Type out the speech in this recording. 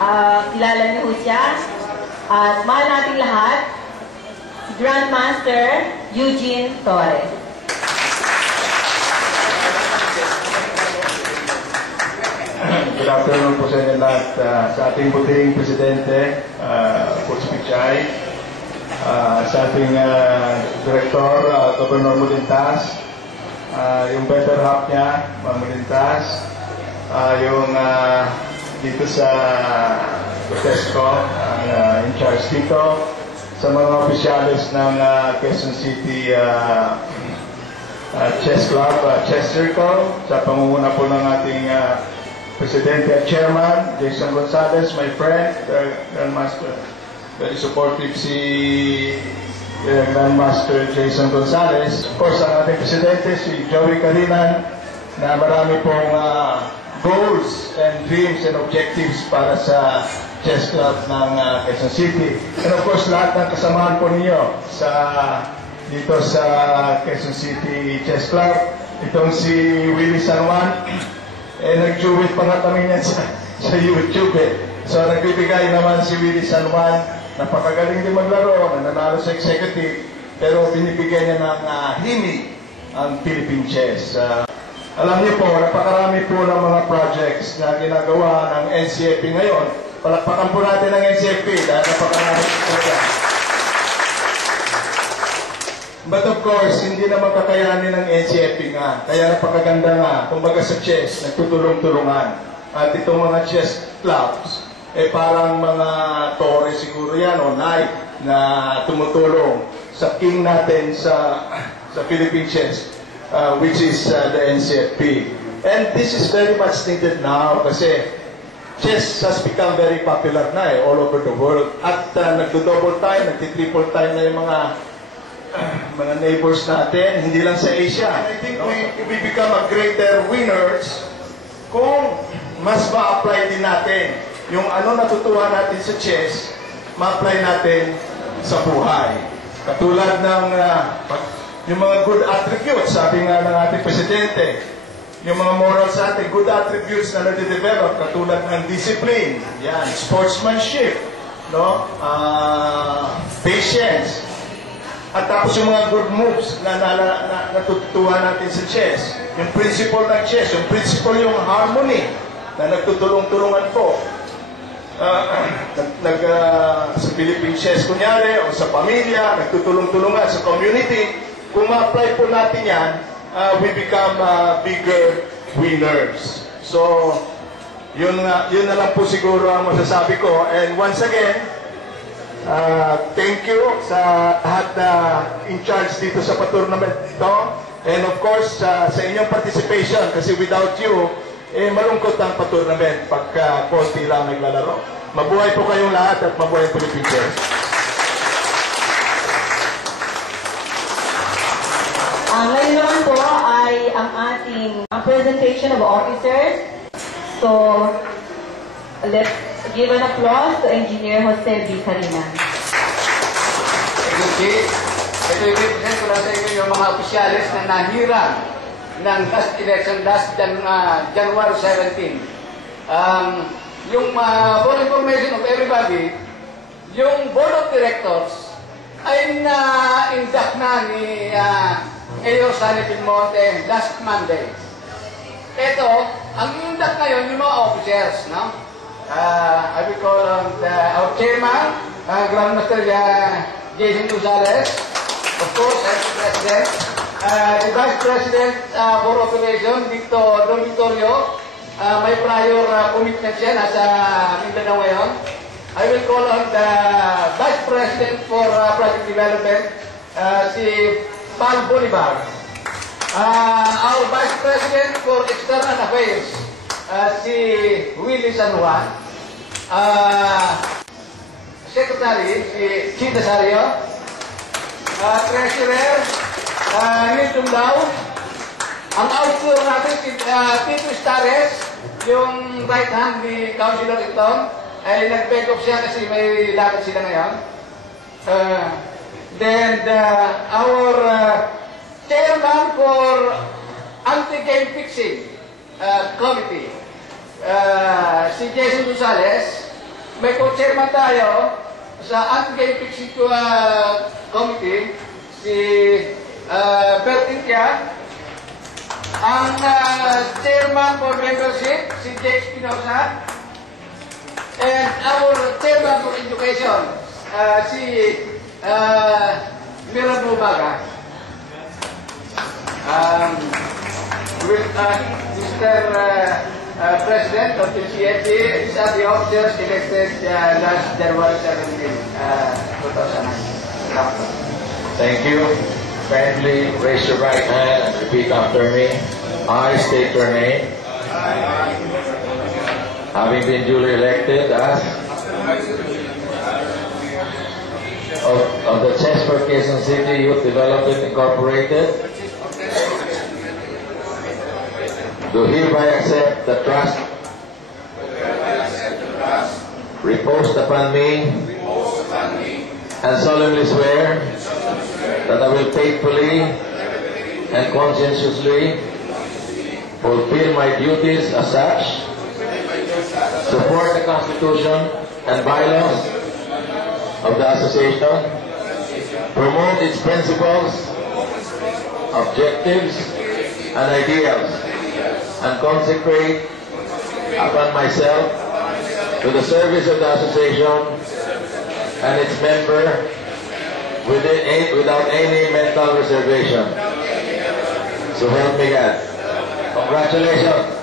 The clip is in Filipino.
Kilala niyo ho siya. At mahal nating lahat, si Grandmaster Eugene Torres. Good afternoon po sa inyo lahat. Sa ating buting Presidente, Coach Pichay, sa ating Direktor, Governor Mulintas, yung better half niya, Mulintas, yung dito sa Protesco, in charge dito, sa mga opisyalis ng Quezon City Chess Club, Chess Circle, sa pangunguna po ng ating Presidente at Chairman, Jason Gonzalez, my friend, Grandmaster, very supportive si Grandmaster Jason Gonzalez. Of course, ang ating Presidente, si Joey Carinan, na marami pong goals and dreams and objectives para sa Chess Club ng Quezon City. And of course, lahat ng kasamahan po ninyo dito sa Quezon City Chess Club. Itong si Willie San Juan, nag-jubit pa nga kami niyan sa YouTube So, nagbibigay naman si Willie San Juan, napakagaling din maglaro, nananalo sa executive, pero binibigyan niya ng himig ang Philippine Chess. Alam niyo po, napakarami po ng mga projects na ginagawa ng NCFP ngayon. Palakpakan po natin ang NCFP dahil napakarami po yan. But of course, hindi naman kakayanin ng NCFP nga. Kaya napakaganda nga, kumbaga sa chess, nagtutulong-tulungan. At itong mga chess clubs, parang mga tore siguro yan o knight na tumutulong sa king natin sa Philippine chess, which is the NCFP. And this is very much needed now kasi chess has become very popular na all over the world. At nagdo-double time, nagti-triple time na yung mga neighbors natin, hindi lang sa Asia. And I think we become a greater winners kung mas ma-apply din natin yung ano natutuhan natin sa chess, ma-apply natin sa buhay. Katulad ng yung mga good attributes, sabi nga ng ating Presidente, yung mga morals natin, good attributes na nade-develop, katulad ng discipline, yan, sportsmanship, no? Patience. At tapos yung mga good moves na natutuwa natin sa chess. Yung principle ng chess, yung principle yung harmony na nagtutulong-tulungan po. Sa Philippine chess kunyari o sa pamilya, nagtutulong-tulungan sa community. Kung ma-apply po natin yan, we become bigger winners. So, yun na lang po siguro ang masasabi ko. And once again, thank you sa lahat na in charge dito sa pa-tournament ito. And of course, sa inyong participation, kasi without you, malungkot ang pa-tournament pagka konti lang naglalaro. Mabuhay po kayong lahat at mabuhay po yung Philippine. Ngayon naman po ay ang ating presentation of officers. So, let's give an applause to Engineer Jose B. Carinan. Thank you, ito i-represent ko lang sa inyo yung mga opisyalis na nahirang ng last election, January 17. For information of everybody, yung Board of Directors ay na-induct na ni Mayor Sunny Belmonte last Monday. Ito, ang induct ngayon yung mga officers, no? I will call on our chairman, Grandmaster Jason Gonzalez, of course, as the President, the Vice President for Operation, Don Vittorio, may prior commitment siya, nasa Mindanao ngayon. I will call on the Vice President for Project Development, si Pal Bolivar. Our Vice President for External Affairs, si Willie San Juan. Secretary, si Chita Sario. Treasurer, Milton Lau. Ang outflow natin, si Tito Stares, yung right hand ni Councilor Ito, ay nag-back off siya kasi may lakad sila ngayon. Then, our chairman for Anti-Game Fixing Committee, si Jason Gonzalez, may co-chairman tayo sa Anti-Gay Fixing Committee, si Bert Intia. Ang chairman for membership, si Jake Espinosa. And our chairman for education, si Mira Bubaga. Mr. President of the CFD, these are the officers elected last January 17, 2009. Thank you. Kindly raise your right hand and repeat after me. I state your name. Having been duly elected as of the Chessford Quezon City Youth Development Incorporated, do hereby accept the trust reposed upon me and solemnly swear that I will faithfully and conscientiously fulfill my duties as such, support the Constitution and bylaws of the Association, promote its principles, objectives, and ideals, and consecrate upon myself to the service of the Association and its member without any mental reservation. So help me God. Congratulations.